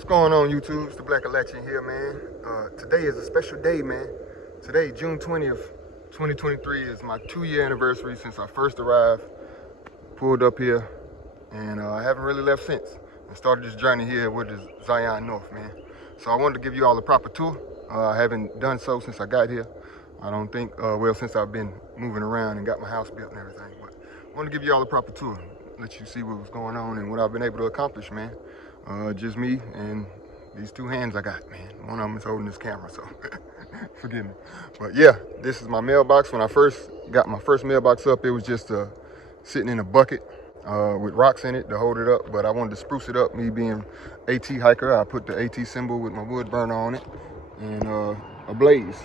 What's going on, YouTube? It's the Black Election here, man. Today is a special day, man. Today, June 20th, 2023, is my 2-year anniversary since I first arrived, pulled up here, and I haven't really left since. And started this journey here with the Zion North, man. So I wanted to give you all a proper tour. I haven't done so since I got here. I don't think, well, since I've been moving around and got my house built and everything. But I want to give you all a proper tour, let you see what was going on and what I've been able to accomplish, man. Just me and these two hands I got, man. One of them is holding this camera, so forgive me. But yeah, this is my mailbox. When I first got my first mailbox up, it was just sitting in a bucket with rocks in it to hold it up. But I wanted to spruce it up, me being AT hiker. I put the AT symbol with my wood burner on it and a blaze.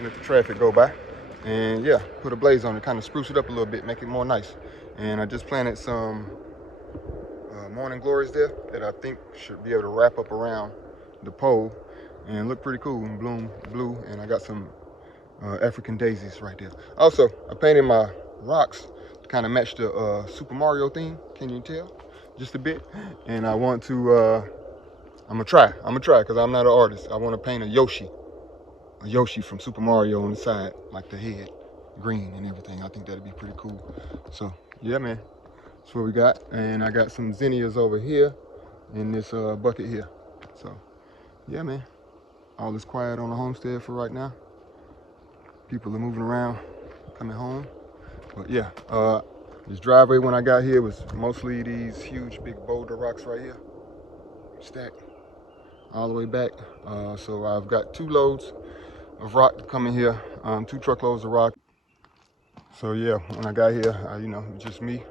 Let the traffic go by. And yeah, put a blaze on it, kind of spruce it up a little bit, make it more nice. And I just planted some morning glories there that I think should be able to wrap up around the pole and look pretty cool and bloom blue. And I got some African daisies right there. Also, I painted my rocks to kind of match the Super Mario theme. Can you tell? Just a bit. And I want to, I'm gonna try because I'm not an artist. I want to paint a Yoshi from Super Mario on the side, like the head, green and everything. I think that'd be pretty cool. So yeah, man, that's what we got. And I got some zinnias over here in this bucket here. So yeah, man, all is quiet on the homestead for right now. People are moving around, coming home. But yeah, this driveway when I got here was mostly these huge big boulder rocks right here, stacked all the way back. So I've got 2 loads of rock coming here, 2 truckloads of rock. So yeah, when I got here, you know, just me,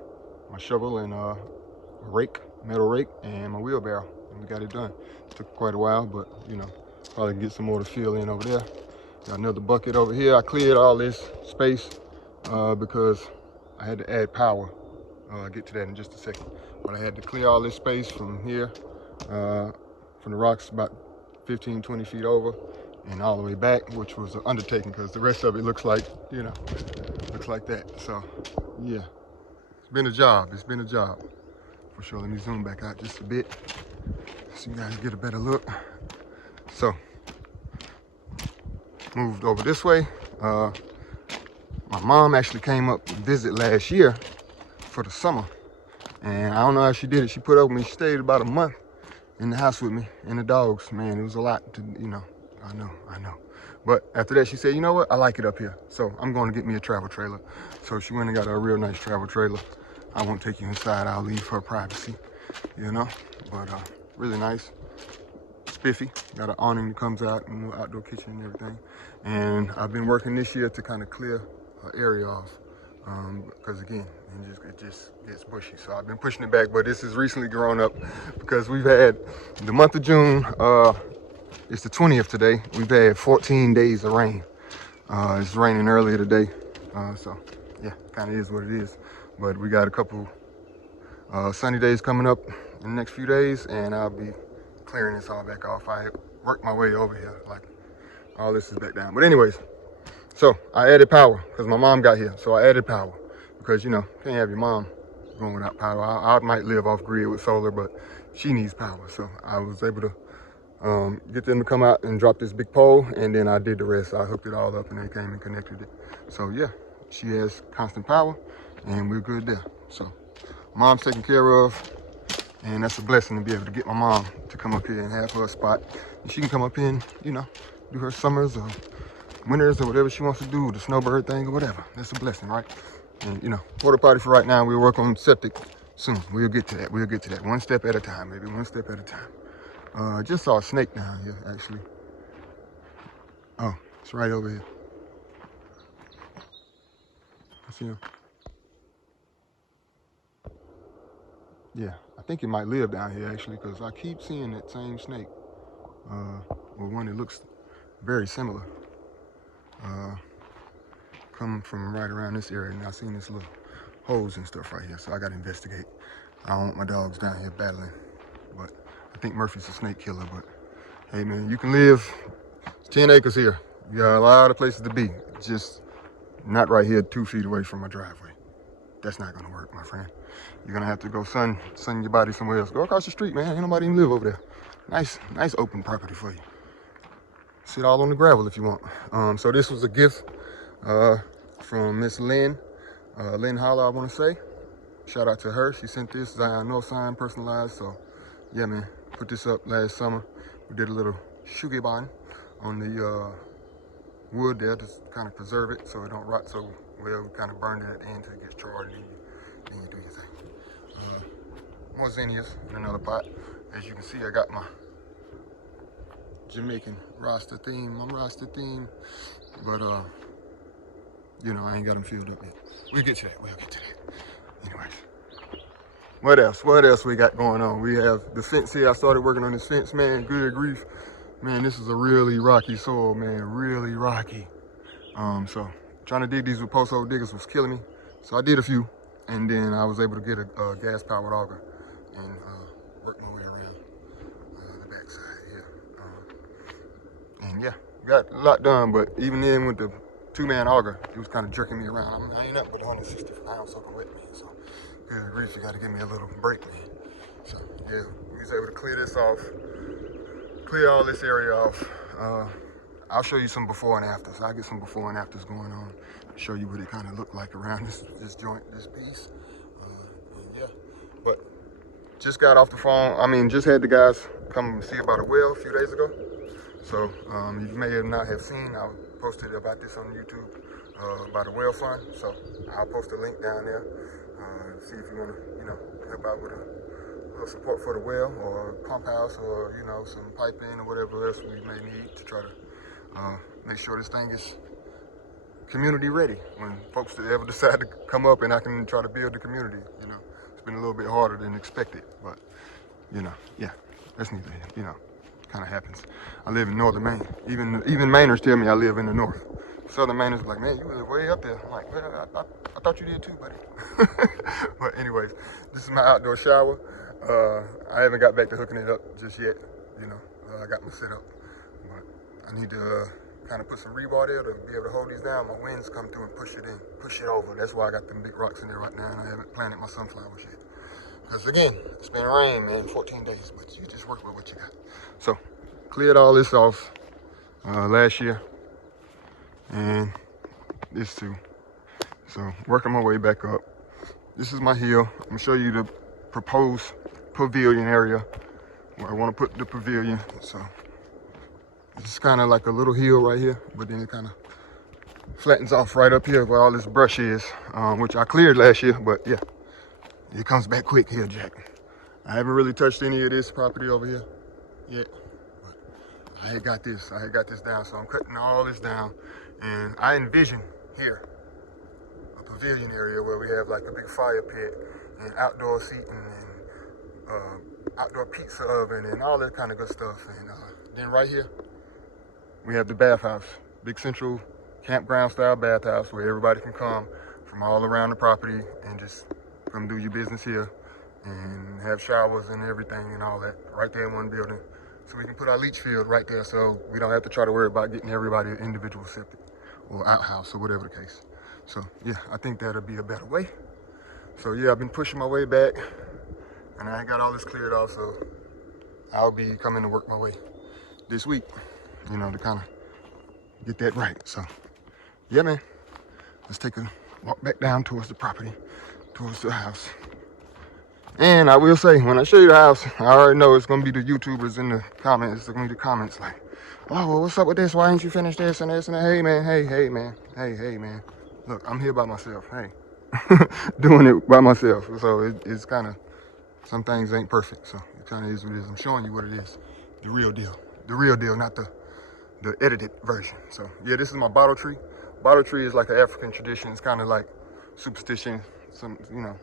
my shovel and a rake, metal rake, and my wheelbarrow, and we got it done. It took quite a while, but you know, probably get some more to fill in over there. Got another bucket over here. I cleared all this space because I had to add power. I'll get to that in just a second. But I had to clear all this space from here, from the rocks about 15, 20 feet over, and all the way back, which was an undertaking because the rest of it looks like, you know, looks like that. So yeah, it's been a job. It's been a job for sure. Let me zoom back out just a bit so you guys get a better look. So moved over this way. My mom actually came up to visit last year for the summer, and I don't know how she did it. She put up with me. She stayed about a month in the house with me and the dogs. Man, it was a lot to, you know. I know. But after that, she said, you know what? I like it up here. So I'm going to get me a travel trailer. So she went and got a real nice travel trailer. I won't take you inside. I'll leave her privacy, you know. But really nice, spiffy. Got an awning that comes out and an outdoor kitchen and everything. And I've been working this year to kind of clear an area off. Because again, it just gets bushy. So I've been pushing it back, but this has recently grown up because we've had the month of June, it's the 20th today. We've had 14 days of rain. It's raining earlier today. So yeah, kind of is what it is. But we got a couple sunny days coming up in the next few days, and I'll be clearing this all back off. I worked my way over here, like all this is back down. But anyways, so I added power because my mom got here. So I added power because, you know, can't have your mom going without power. I might live off grid with solar, but she needs power. So I was able to get them to come out and drop this big pole, and then I did the rest. I hooked it all up and they came and connected it. So yeah, she has constant power and we're good there. So mom's taken care of, and that's a blessing to be able to get my mom to come up here and have her spot. And she can come up here and, you know, do her summers or winters or whatever she wants to do, the snowbird thing or whatever. That's a blessing, right? And you know, porta potty for right now. We'll work on septic soon. We'll get to that. We'll get to that. One step at a time, maybe one step at a time. I just saw a snake down here, actually. Oh, it's right over here. I see him. Yeah, I think it might live down here, actually, because I keep seeing that same snake. Or one that looks very similar. Coming from right around this area, and I've seen this little holes and stuff right here, so I got to investigate. I don't want my dogs down here battling, but I think Murphy's a snake killer. But hey, man, you can live 10 acres here. You got a lot of places to be, just not right here 2 feet away from my driveway. that's not gonna work, my friend. You're gonna have to go sun your body somewhere else. Go across the street, man. Ain't nobody even live over there. Nice open property for you. Sit all on the gravel if you want. So this was a gift from Miss Lynn Holler, I want to say. Shout out to her. She sent this Zion North sign personalized. So yeah, man, put this up last summer. We did a little shugebon on the wood there to kind of preserve it so it don't rot so well. We kind of burned it at the end until it gets charred, and then you do your thing. More zinnias in another pot. As you can see, I got my Jamaican Rasta theme. I'm Rasta theme, but you know, I ain't got them filled up yet. We'll get to that. Anyways, what else we got going on? We have the fence here. I started working on this fence, man. Good grief, man. This is a really rocky soil, man. Really rocky. So trying to dig these with post hole diggers was killing me. So I did a few, and then I was able to get a gas powered auger and work my way around the backside here. And yeah, got a lot done, but even then with the 2-man auger, it was kind of jerking me around. I ain't nothing but 160 pounds soaking wet, man. So good grief, you got to give me a little break, man. So yeah, we was able to clear this off, clear all this area off. I'll show you some before and afters. I'll get some before and afters going on. Show you what it kind of looked like around this joint, this piece. And yeah, but just got off the phone. I mean, just had the guys come see about a well a few days ago. So you may have not have seen, I posted about this on YouTube about a well fund. So I'll post a link down there. See if you want to, you know, help out with a little support for the well or pump house or, you know, some piping or whatever else we may need to try to make sure this thing is community ready when folks ever decide to come up, and I can try to build the community. You know, it's been a little bit harder than expected, but you know, yeah, that's neither, you know, kind of happens. I live in Northern Maine. Even Mainers tell me I live in the north. Southern Mainers like, man, you live way up there. I'm like, well, I thought you did too, buddy. But anyways, this is my outdoor shower. I haven't got back to hooking it up just yet. You know, I got my setup, but I need to kind of put some rebar there to be able to hold these down. My winds come through and push it over. That's why I got them big rocks in there right now, and I haven't planted my sunflowers yet. Because again, it's been rain, man, 14 days, but you just work with what you got. So, cleared all this off last year, and this too. So, working my way back up. This is my hill. I'm gonna show you the proposed pavilion area where I want to put the pavilion. So, it's kind of like a little hill right here, but then it kind of flattens off right up here where all this brush is, which I cleared last year, but yeah, it comes back quick here, Jack. I haven't really touched any of this property over here yet, but I had got this down, so I'm cutting all this down, and I envision here a pavilion area where we have like a big fire pit and outdoor seating and outdoor pizza oven and all that kind of good stuff. And then right here, we have the bathhouse, big central campground style bathhouse where everybody can come from all around the property and just come do your business here and have showers and everything and all that right there in one building. So we can put our leach field right there, so we don't have to try to worry about getting everybody an individual septic or outhouse or whatever the case. So yeah, I think that'll be a better way. So yeah, I've been pushing my way back, and I got all this cleared off, so I'll be coming to work my way this week, you know, to kind of get that right. So yeah, man, let's take a walk back down towards the property, towards the house. And I will say, when I show you the house, I already know it's gonna be the YouTubers in the comments. It's gonna be the comments like, oh, well, what's up with this? Why ain't you finished this and this and that? Hey man, hey man. Look, I'm here by myself, hey. Doing it by myself. So it's kind of, some things ain't perfect. So it kind of is what it is. I'm showing you what it is. The real deal, not the edited version. So yeah, this is my bottle tree. Bottle tree is like an African tradition. It's kind of like superstition. Some, you know,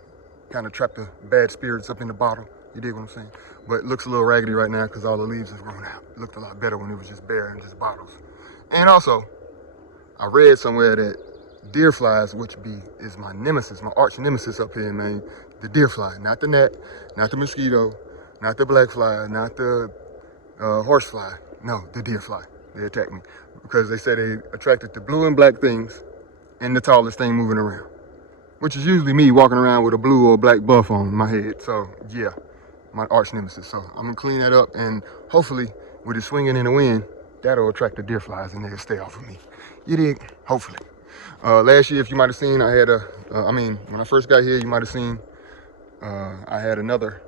kind of trap the bad spirits up in the bottle. You dig what I'm saying? But it looks a little raggedy right now because all the leaves have grown out. It looked a lot better when it was just bare and just bottles. And also, I read somewhere that deer flies, which is my nemesis, my arch nemesis up here, man. The deer fly, not the gnat, not the mosquito, not the black fly, not the horse fly. No, the deer fly. They attack me because they say they attracted the blue and black things and the tallest thing moving around. which is usually me walking around with a blue or black buff on my head. So yeah, my arch nemesis. So I'm gonna clean that up, and hopefully with it swinging in the wind, that'll attract the deer flies and they'll stay off of me. You dig? Hopefully. Last year, if you might have seen, I had when I first got here, you might have seen I had another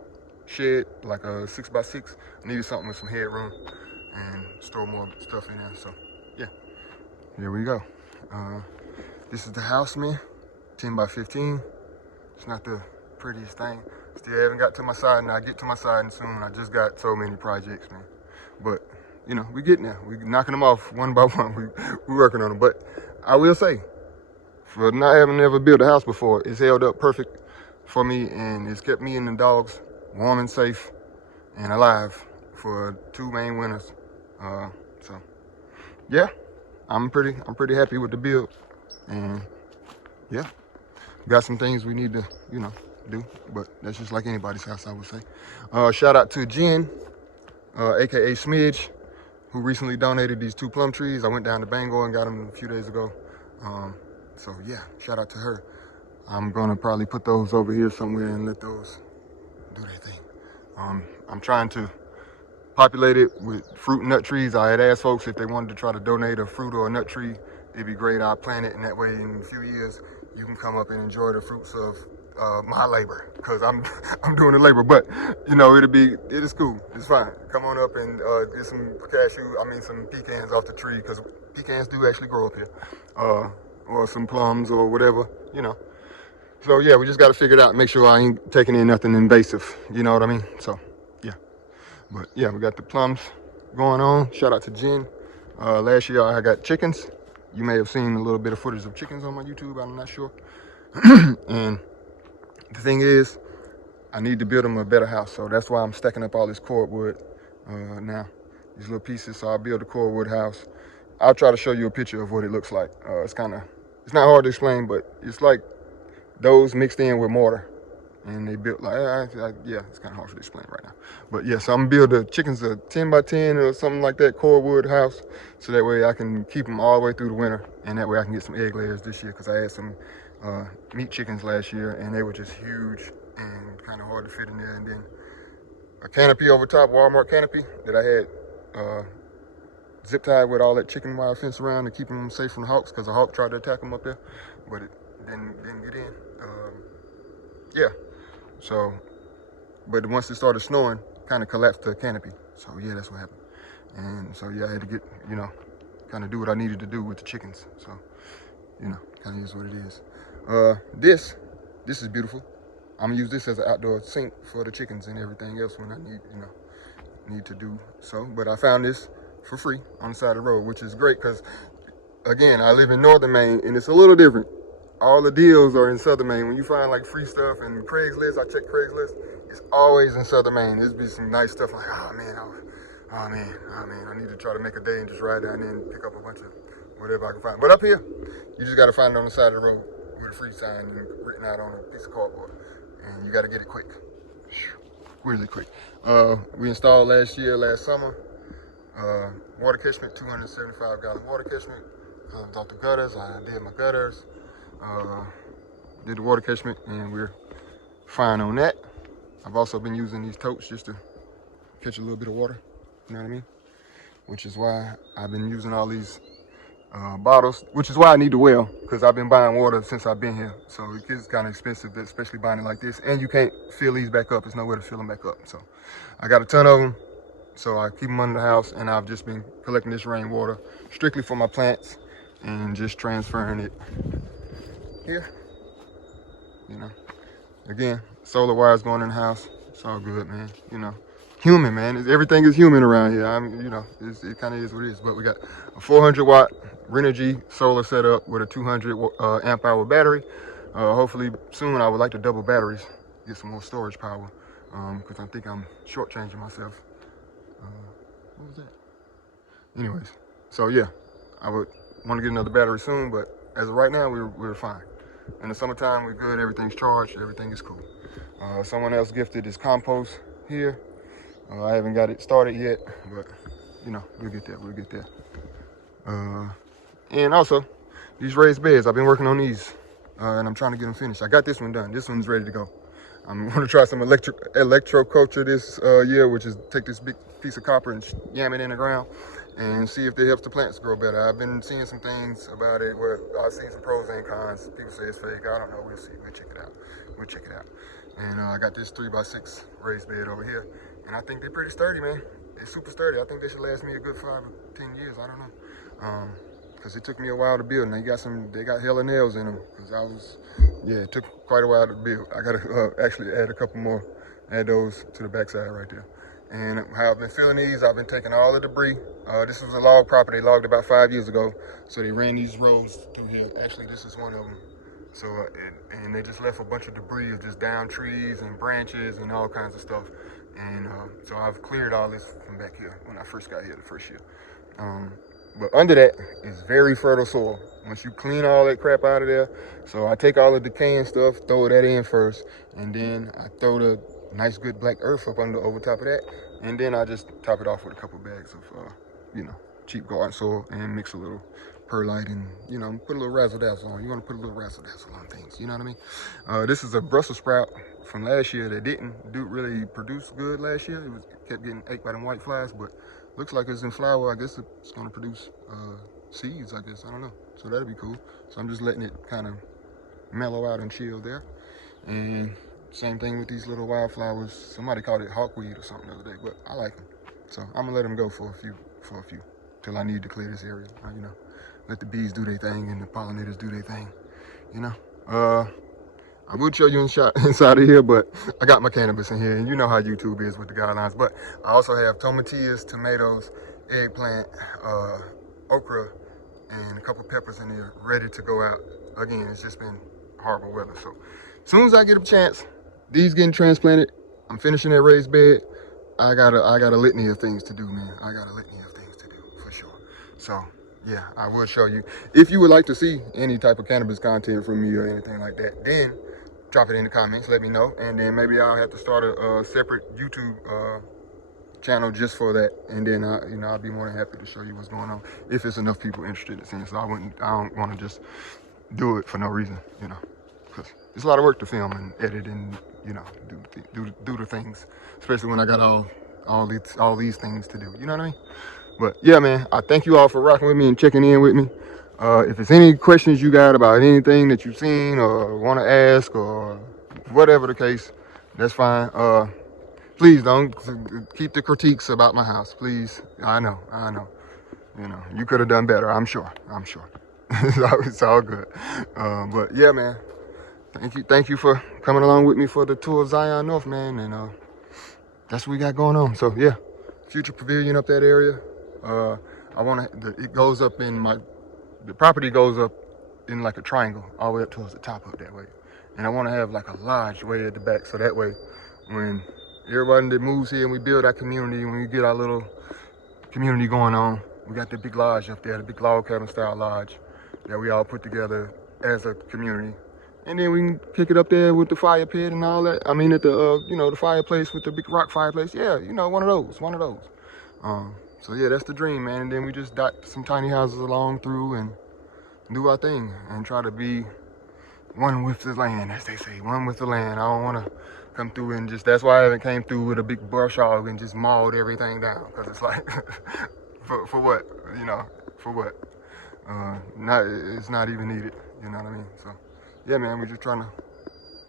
shed, like a 6x6. I needed something with some headroom and store more stuff in there. So yeah, here we go. This is the house, man. 10x15. It's not the prettiest thing. Still haven't got to my side, and I get to my side soon. I just got so many projects, man. But you know, we getting there. We knocking them off one by one. We working on them. But I will say, for not having ever built a house before, it's held up perfect for me, and it's kept me and the dogs warm and safe and alive for 2 Maine winters. So yeah, I'm pretty happy with the build, and yeah, got some things we need to, you know, do, but that's just like anybody's house, I would say. Shout out to Jen, aka Smidge, who recently donated these 2 plum trees. I went down to Bangor and got them a few days ago. So yeah, shout out to her. I'm gonna probably put those over here somewhere and let those do their thing. I'm trying to populate it with fruit and nut trees. I had asked folks if they wanted to try to donate a fruit or a nut tree. It'd be great. I'll plant it, and that way in a few years you can come up and enjoy the fruits of my labor, because I'm doing the labor. But you know, it is cool. It's fine. Come on up and get some some pecans off the tree, because pecans do actually grow up here, or some plums or whatever, you know. So yeah, we just got to figure it out and make sure I ain't taking in nothing invasive. You know what I mean? So yeah, but yeah, we got the plums going on. Shout out to Jen. Last year I got chickens. You may have seen a little bit of footage of chickens on my YouTube. I'm not sure. And the thing is, I need to build them a better house. So that's why I'm stacking up all this cordwood now, these little pieces. So I'll build a cordwood house. I'll try to show you a picture of what it looks like. It's not hard to explain, but it's like those mixed in with mortar, and they built like, yeah, it's kind of hard to explain right now. But yeah, so I'm gonna build the chickens a 10x10 or something like that, cordwood house, so that way I can keep them all the way through the winter, and that way I can get some egg layers this year, because I had some meat chickens last year, and they were just huge and kind of hard to fit in there. And then a canopy over top, Walmart canopy, that I had zip tied with all that chicken wire fence around to keep them safe from the hawks, because a hawk tried to attack them up there, but it didn't get in. Yeah, so, but once it started snowing, kind of collapsed the canopy. So yeah, that's what happened. And so yeah, I had to get, you know, kind of do what I needed to do with the chickens. So, you know, kind of is what it is. This is beautiful. I'm gonna use this as an outdoor sink for the chickens and everything else when I need to do so. But I found this for free on the side of the road, which is great, because again, I live in Northern Maine, and it's a little different. All the deals are in Southern Maine. When you find like free stuff and Craigslist, I check Craigslist, it's always in Southern Maine. There's be some nice stuff like, oh man, I need to try to make a day and just ride down there and pick up a bunch of whatever I can find. But up here, you just gotta find it on the side of the road with a free sign and written out on a piece of cardboard. And you gotta get it quick, really quick. We installed last summer, water catchment, 275 gallon water catchment. Comes off the gutters. I did my gutters. Did the water catchment, and we're fine on that. I've also been using these totes just to catch a little bit of water, you know what I mean? Which is why I've been using all these bottles, which is why I need the well, because I've been buying water since I've been here. So it gets kind of expensive, especially buying it like this. And you can't fill these back up. There's nowhere to fill them back up. So I got a ton of them. So I keep them under the house, and I've just been collecting this rainwater strictly for my plants and just transferring it here. You know, again, solar wires going in the house. It's all good, man. You know, human, man. Everything is human around here. You know, it kind of is what it is. But we got a 400 watt Renogy solar setup with a 200 amp hour battery. Hopefully soon I would like to double batteries, get some more storage power, because I think I'm shortchanging myself. What was that? Anyways, so yeah, I would want to get another battery soon, but as of right now, we're fine. In the summertime, we're good. Everything's charged. Everything is cool. Someone else gifted this compost here. I haven't got it started yet, but you know, we'll get there. We'll get there. And also, these raised beds. I've been working on these and I'm trying to get them finished. I got this one done. This one's ready to go. I'm gonna try some electroculture this year, which is take this big piece of copper and yam it in the ground and see if it helps the plants grow better. I've been seeing some things about it where I've seen some pros and cons. People say it's fake. I don't know. We'll see. We'll check it out. We'll check it out. And I got this 3x6 raised bed over here, and I think they're pretty sturdy, man. They're super sturdy. I think they should last me a good 5 or 10 years. I don't know. Because it took me a while to build, and they got hella nails in them. Because it took quite a while to build. I gotta actually add a couple more, add those to the backside right there. And how I've been filling these, I've been taking all the debris. This was a log property they logged about 5 years ago, so they ran these roads through here. Actually, this is one of them. So, and they just left a bunch of debris of just down trees and branches and all kinds of stuff. And so I've cleared all this from back here when I first got here the first year. But under that is very fertile soil. Once you clean all that crap out of there, so I take all the decaying stuff, throw that in first, and then I throw the nice good black earth up over top of that, and then I just top it off with a couple bags of, cheap garden soil and mix a little perlite and, put a little razzle-dazzle on. You want to put a little razzle-dazzle on things, you know what I mean? This is a Brussels sprout from last year that didn't really produce good last year. It kept getting ate by them white flies, but looks like it's in flower. I guess it's going to produce seeds, I guess. I don't know. So that'll be cool. So I'm just letting it kind of mellow out and chill there. And same thing with these little wildflowers. Somebody called it hawkweed or something the other day, but I like them. So I'm gonna let them go for a few, till I need to clear this area. Let the bees do their thing and the pollinators do their thing. I would show you inside of here, but I got my cannabis in here, and you know how YouTube is with the guidelines. But I also have tomatillas, tomatoes, eggplant, okra, and a couple peppers in there ready to go out. Again, it's just been horrible weather. So as soon as I get a chance, these getting transplanted, I'm finishing that raised bed. I got a litany of things to do, man. I got a litany of things to do for sure. So yeah, I will show you. If you would like to see any type of cannabis content from me or anything like that, then drop it in the comments, let me know. And then maybe I'll have to start a separate YouTube channel just for that. And then I'll be more than happy to show you what's going on if it's enough people interested in seeing. So I don't want to just do it for no reason, because it's a lot of work to film and edit and do the things, especially when I got all these things to do. You know what I mean? But yeah, man, I thank you all for rocking with me and checking in with me. If there's any questions you got about anything that you've seen or want to ask or whatever the case, that's fine. Please don't keep the critiques about my house, please. I know. You could have done better. I'm sure. It's all good. But yeah, man, thank you for coming along with me for the tour of Zion North, man. And that's what we got going on. So yeah, future pavilion up that area. It goes up in the property goes up in like a triangle all the way up towards the top up that way. And I want to have like a lodge way at the back, so that way when everybody that moves here and we build our community, when we get our little community going on, we got the big lodge up there, the big log cabin style lodge that we all put together as a community. And then we can kick it up there with the fire pit and all that. I mean, at the the fireplace with the big rock fireplace. Yeah, one of those. So yeah, that's the dream, man. And then we just dot some tiny houses along through and do our thing and try to be one with the land, as they say, one with the land. I don't want to come through and that's why I haven't came through with a big brush hog and just mauled everything down, because it's like, for what, for what? It's not even needed, you know what I mean? So yeah, man, we're just trying to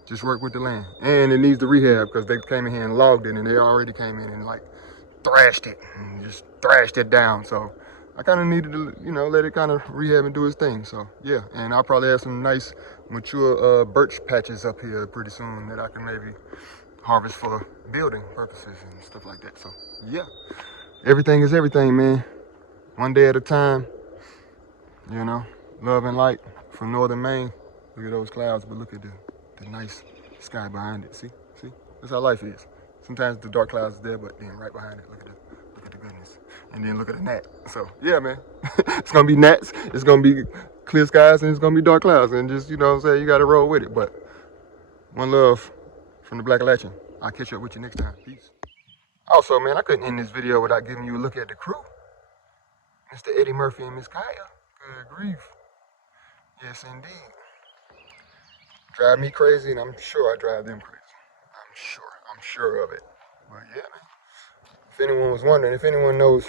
just work with the land. And it needs the rehab, because they came in here and logged it, and they already came in and like thrashed it and just thrashed it down. So I kind of needed to, let it kind of rehab and do its thing. So yeah, and I'll probably have some nice mature birch patches up here pretty soon that I can maybe harvest for building purposes and stuff like that. So yeah, everything is everything, man. One day at a time, love and light from Northern Maine. Look at those clouds, but look at the nice sky behind it. See, that's how life is. Sometimes the dark clouds is there, but then right behind it, look at the goodness. And then look at the gnat. So yeah, man, it's gonna be gnats, it's gonna be clear skies, and it's gonna be dark clouds, and just, you gotta roll with it. But one love from the Black Latchin. I'll catch up with you next time. Peace. Also, man, I couldn't end this video without giving you a look at the crew. Mr. Eddie Murphy and Miss Kaya. Good grief. Yes, indeed. drive me crazy, and I'm sure I drive them crazy. I'm sure of it. But yeah, man. If anyone was wondering, if anyone knows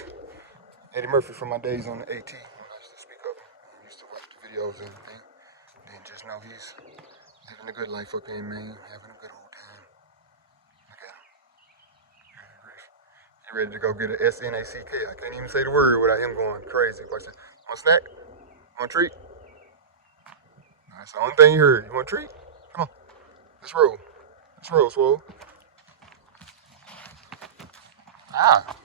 Eddie Murphy from my days on the AT, when I used to speak up, I used to watch the videos and everything, then just know he's living a good life up in Maine, having a good old time. Look at him. He ready to go get a SNACK. I can't even say the word without him going crazy. Watch that. Want a snack? Want a treat? That's the only thing you heard. You want a treat? Come on. Let's roll. Let's roll, Swole. Ah.